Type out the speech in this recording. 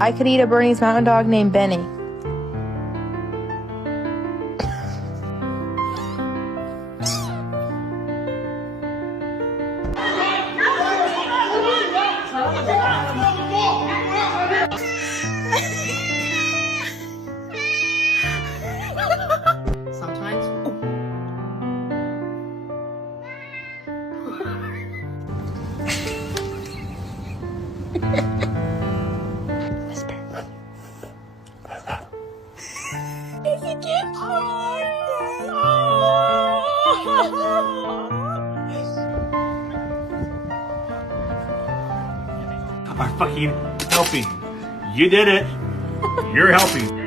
I could eat a Bernese Mountain Dog named Benny. Sometimes. Whisper. Is it cute? Are fucking helping. You did it. You're helping.